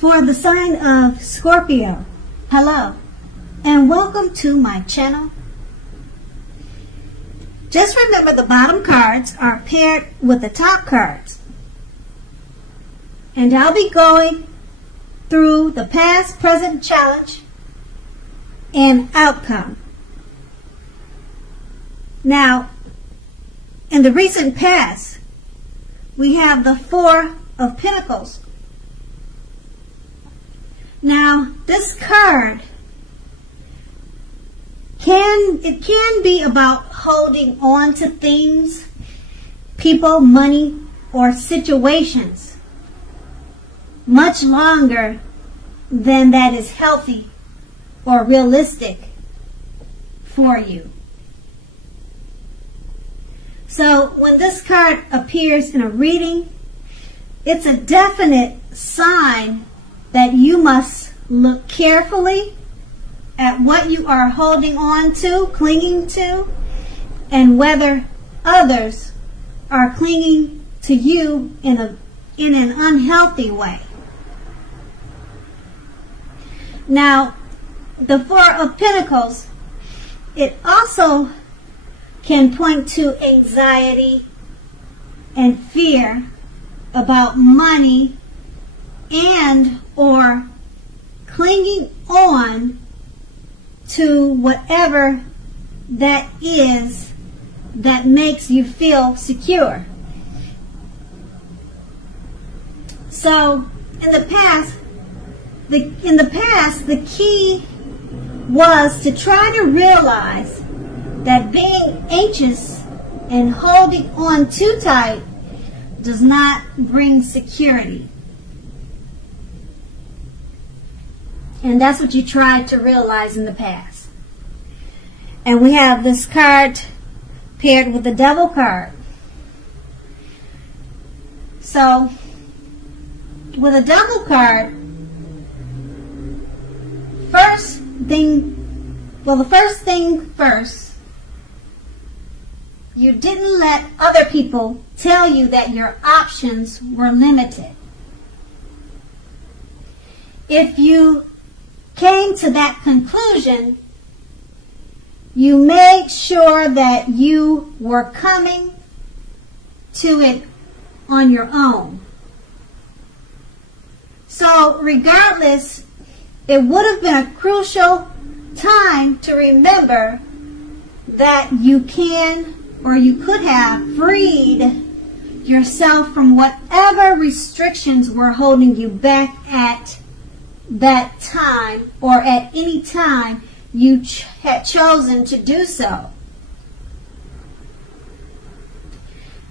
For the sign of Scorpio, hello, and welcome to my channel. Just remember the bottom cards are paired with the top cards. And I'll be going through the past, present, challenge, and outcome. Now, in the recent past, we have the Four of Pentacles. Now, this card can be about holding on to things, people, money, or situations much longer than that is healthy or realistic for you. So when this card appears in a reading, it's a definite sign that you must look carefully at what you are holding on to, clinging to, and whether others are clinging to you in an unhealthy way. Now, the Four of Pentacles, it also can point to anxiety and fear about money and or clinging on to whatever that is that makes you feel secure. So in the past, the key was to try to realize that being anxious and holding on too tight does not bring security. And that's what you tried to realize in the past. And we have this card paired with the Devil card. So, with a Devil card, the first thing first, you didn't let other people tell you that your options were limited. If you came to that conclusion, you made sure that you were coming to it on your own. So regardless, it would have been a crucial time to remember that you can or you could have freed yourself from whatever restrictions were holding you back at that time or at any time you had chosen to do so.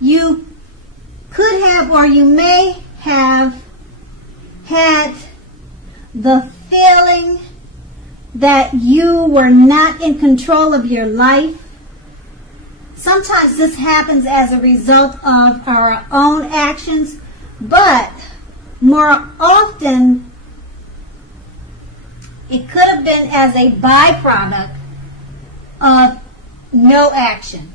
You could have or you may have had the feeling that you were not in control of your life. Sometimes this happens as a result of our own actions, but more often it could have been as a byproduct of no action.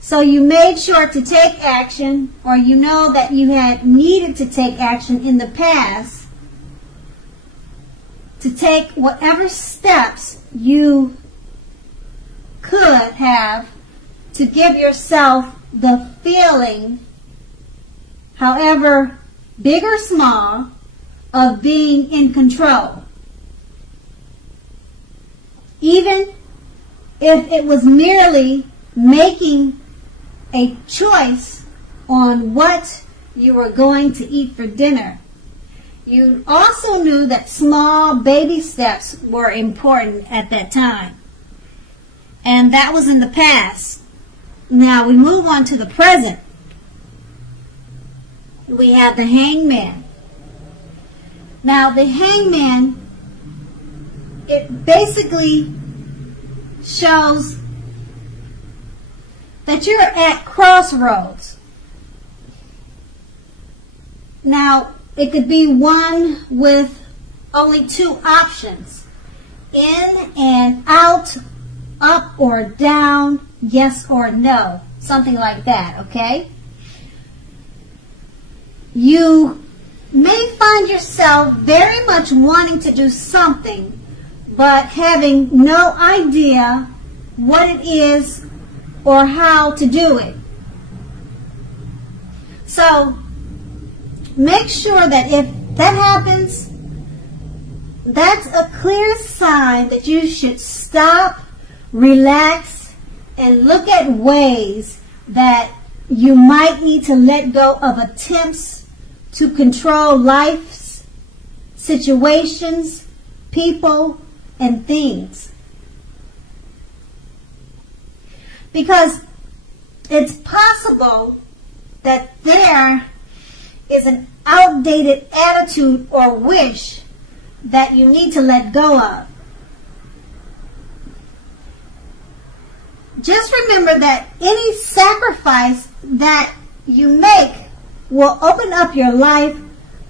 So you made sure to take action, or you know that you had needed to take action in the past to take whatever steps you could have to give yourself the feeling, however big or small, of being in control. Even if it was merely making a choice on what you were going to eat for dinner. You also knew that small baby steps were important at that time. And that was in the past. Now we move on to the present. We have the Hangman. Now the Hangman, it basically shows that you're at crossroads. Now, it could be one with only two options: in and out, up or down, yes or no, something like that, okay? You may find yourself very much wanting to do something, but having no idea what it is or how to do it. So make sure that if that happens, that's a clear sign that you should stop, relax, and look at ways that you might need to let go of attempts to control life's situations, people, and things. Because it's possible that there is an outdated attitude or wish that you need to let go of. Just remember that any sacrifice that you make will open up your life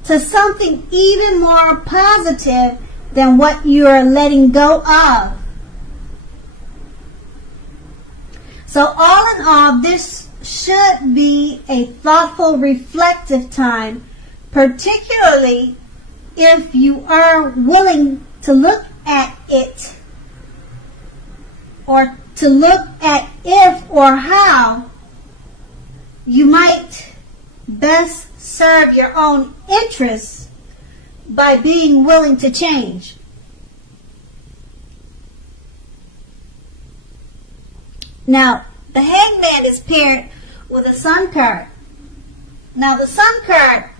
to something even more positive than what you are letting go of. So all in all, this should be a thoughtful, reflective time, particularly if you are willing to look at it, or to look at if or how you might best serve your own interests by being willing to change. Now, the Hangman is paired with a Sun card. Now, the Sun card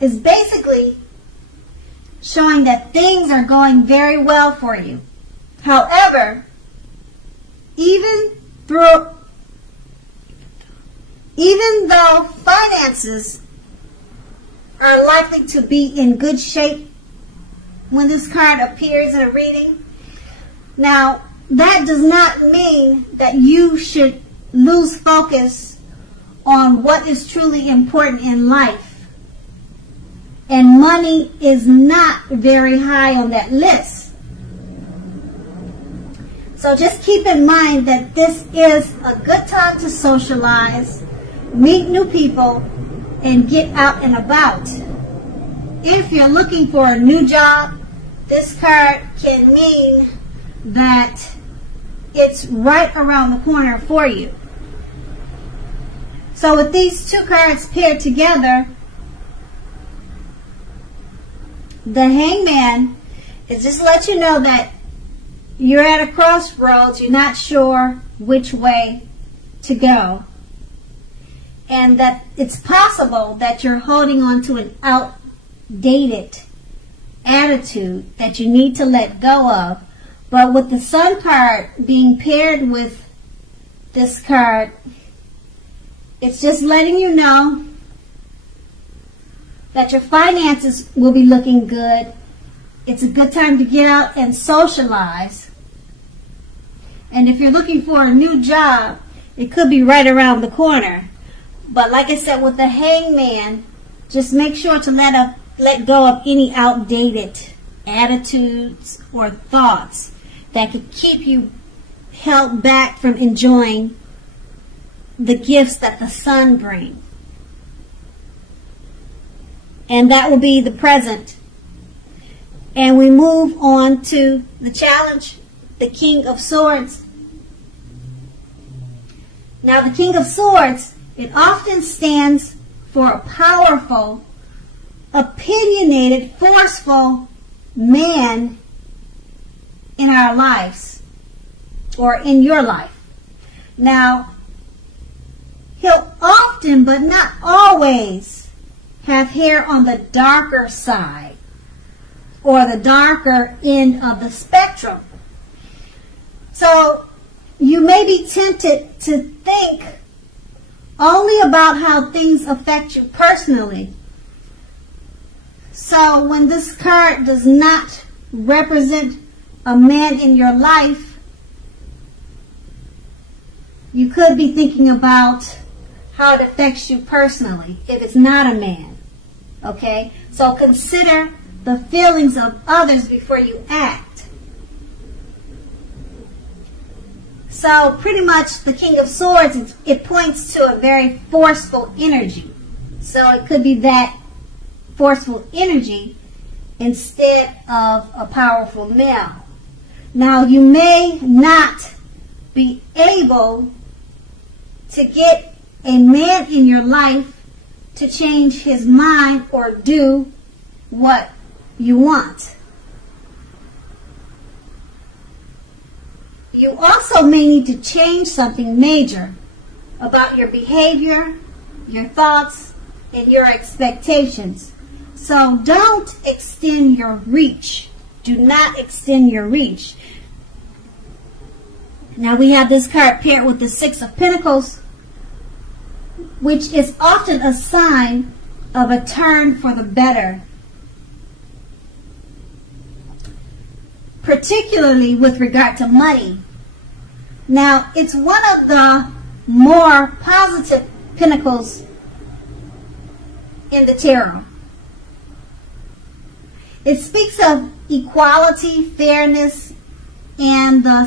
is basically showing that things are going very well for you. However, even though finances are likely to be in good shape when this card appears in a reading, now that does not mean that you should lose focus on what is truly important in life. And money is not very high on that list. So just keep in mind that this is a good time to socialize, meet new people, and get out and about. If you're looking for a new job, this card can mean that it's right around the corner for you. So with these two cards paired together, the Hangman is just to let you know that you're at a crossroads, you're not sure which way to go. And that it's possible that you're holding on to an outdated attitude that you need to let go of. But with the Sun card being paired with this card, it's just letting you know that your finances will be looking good. It's a good time to get out and socialize. And if you're looking for a new job, it could be right around the corner. But like I said, with the Hangman, just make sure to let go of any outdated attitudes or thoughts that could keep you held back from enjoying the gifts that the Sun brings. And that will be the present. And we move on to the challenge, the King of Swords. Now, the King of Swords, it often stands for a powerful, opinionated, forceful man in our lives, or in your life. Now, he'll often, but not always, have hair on the darker side or the darker end of the spectrum. So you may be tempted to think only about how things affect you personally. So when this card does not represent a man in your life, you could be thinking about how it affects you personally if it's not a man. Okay? So consider the feelings of others before you act. So pretty much the King of Swords, it points to a very forceful energy. So it could be that forceful energy instead of a powerful male. Now, you may not be able to get a man in your life to change his mind or do what you want. You also may need to change something major about your behavior, your thoughts, and your expectations. So don't extend your reach. Do not extend your reach. Now we have this card paired with the Six of Pentacles, which is often a sign of a turn for the better, particularly with regard to money. Now, it's one of the more positive pentacles in the tarot. It speaks of equality, fairness, and the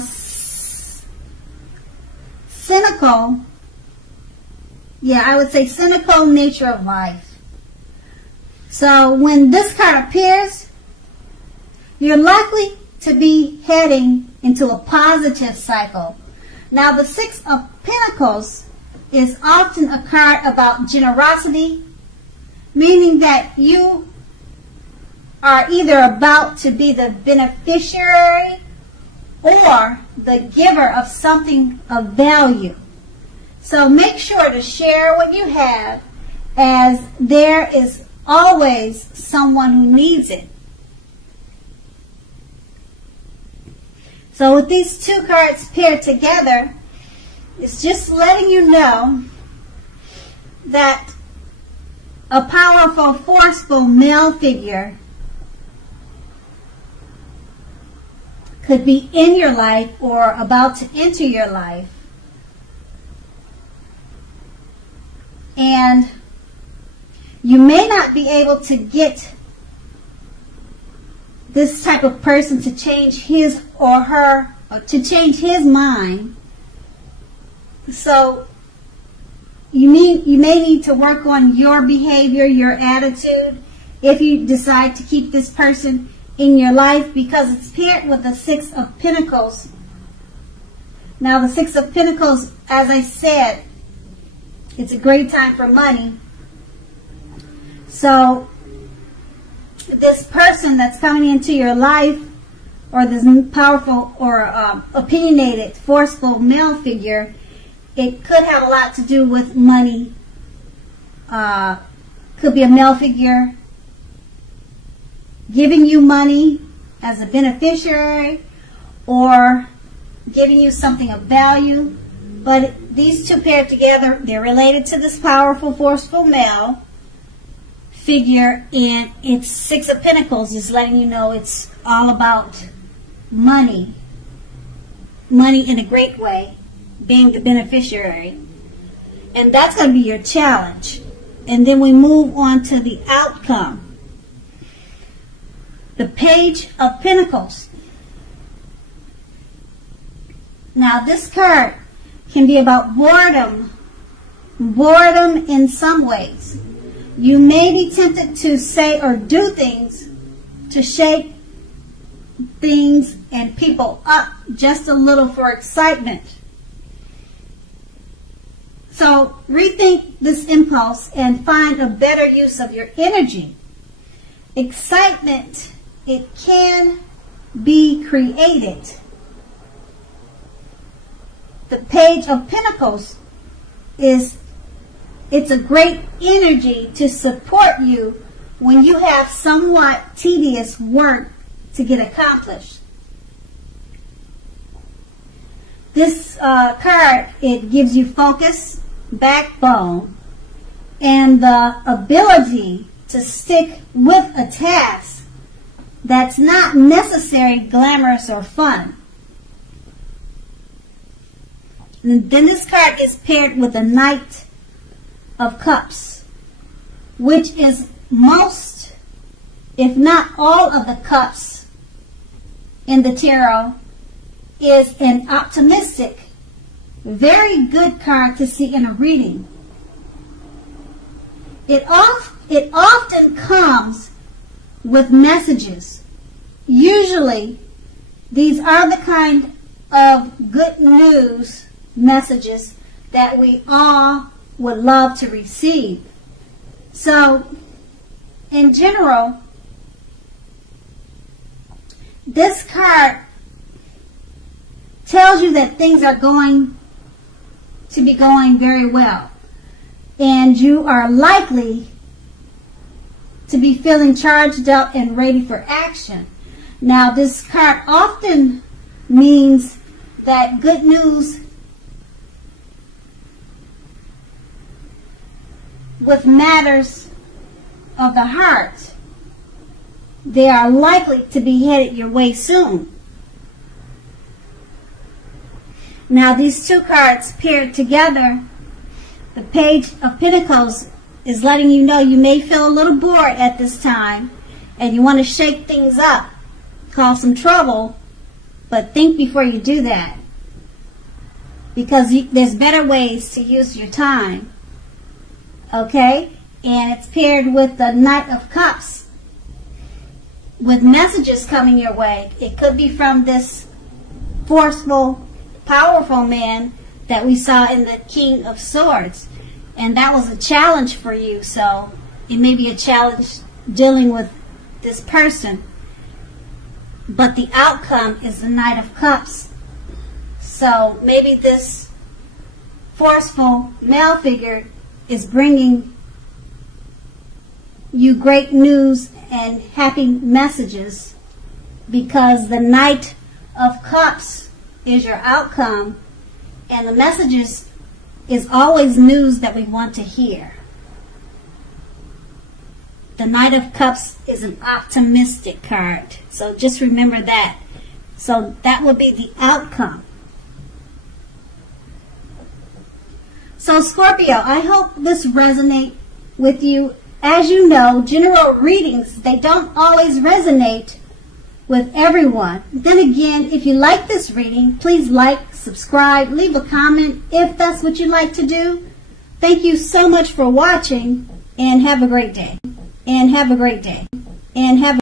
cynical, cynical nature of life. So when this card appears, you're likely to be heading into a positive cycle. Now, the Six of Pentacles is often a card about generosity, meaning that you are either about to be the beneficiary or the giver of something of value. So make sure to share what you have, as there is always someone who needs it. So with these two cards paired together, it's just letting you know that a powerful, forceful male figure could be in your life or about to enter your life. And you may not be able to get this type of person to change his or her, or to change his mind. So you may need to work on your behavior, your attitude, if you decide to keep this person in your life, because it's paired with the Six of Pentacles. Now, the Six of Pentacles, as I said, it's a great time for money. So this person that's coming into your life, or this powerful or opinionated, forceful male figure, it could have a lot to do with money. Could be a male figure giving you money as a beneficiary, or giving you something of value. But these two paired together, they're related to this powerful, forceful male figure, and it's Six of Pentacles is letting you know it's all about money. Money in a great way, being the beneficiary. And that's going to be your challenge. And then we move on to the outcome. The Page of Pentacles. Now, this card can be about boredom. Boredom in some ways. You may be tempted to say or do things to shake things and people up just a little for excitement. So rethink this impulse and find a better use of your energy. Excitement, it can be created. The Page of Pentacles it's a great energy to support you when you have somewhat tedious work to get accomplished. This card, it gives you focus, backbone, and the ability to stick with a task that's not necessarily glamorous or fun. And then this card is paired with the Knight of Cups, which is most, if not all, of the cups in the tarot, is an optimistic very good card to see in a reading. It often comes with messages. Usually, these are the kind of good news messages that we all would love to receive. So, in general, this card tells you that things are going to be going very well, and you are likely to be feeling charged up and ready for action. Now, this card often means that good news with matters of the heart, they are likely to be headed your way soon. Now, these two cards paired together, the Page of Pentacles is letting you know you may feel a little bored at this time and you want to shake things up, cause some trouble, but think before you do that, because there's better ways to use your time. Okay? And it's paired with the Knight of Cups with messages coming your way. It could be from this forceful, powerful man that we saw in the King of Swords. And that was a challenge for you. So it may be a challenge dealing with this person. But the outcome is the Knight of Cups. So maybe this forceful male figure is bringing you great news and happy messages, because the Knight of Cups is your outcome, and the messages is always news that we want to hear. The Knight of Cups is an optimistic card, so just remember that. So that will be the outcome. So Scorpio, I hope this resonates with you. As you know, general readings, they don't always resonate with everyone. Then again, if you like this reading, please like, subscribe, leave a comment if that's what you like to do. Thank you so much for watching, and have a great day. And have a great day. And have a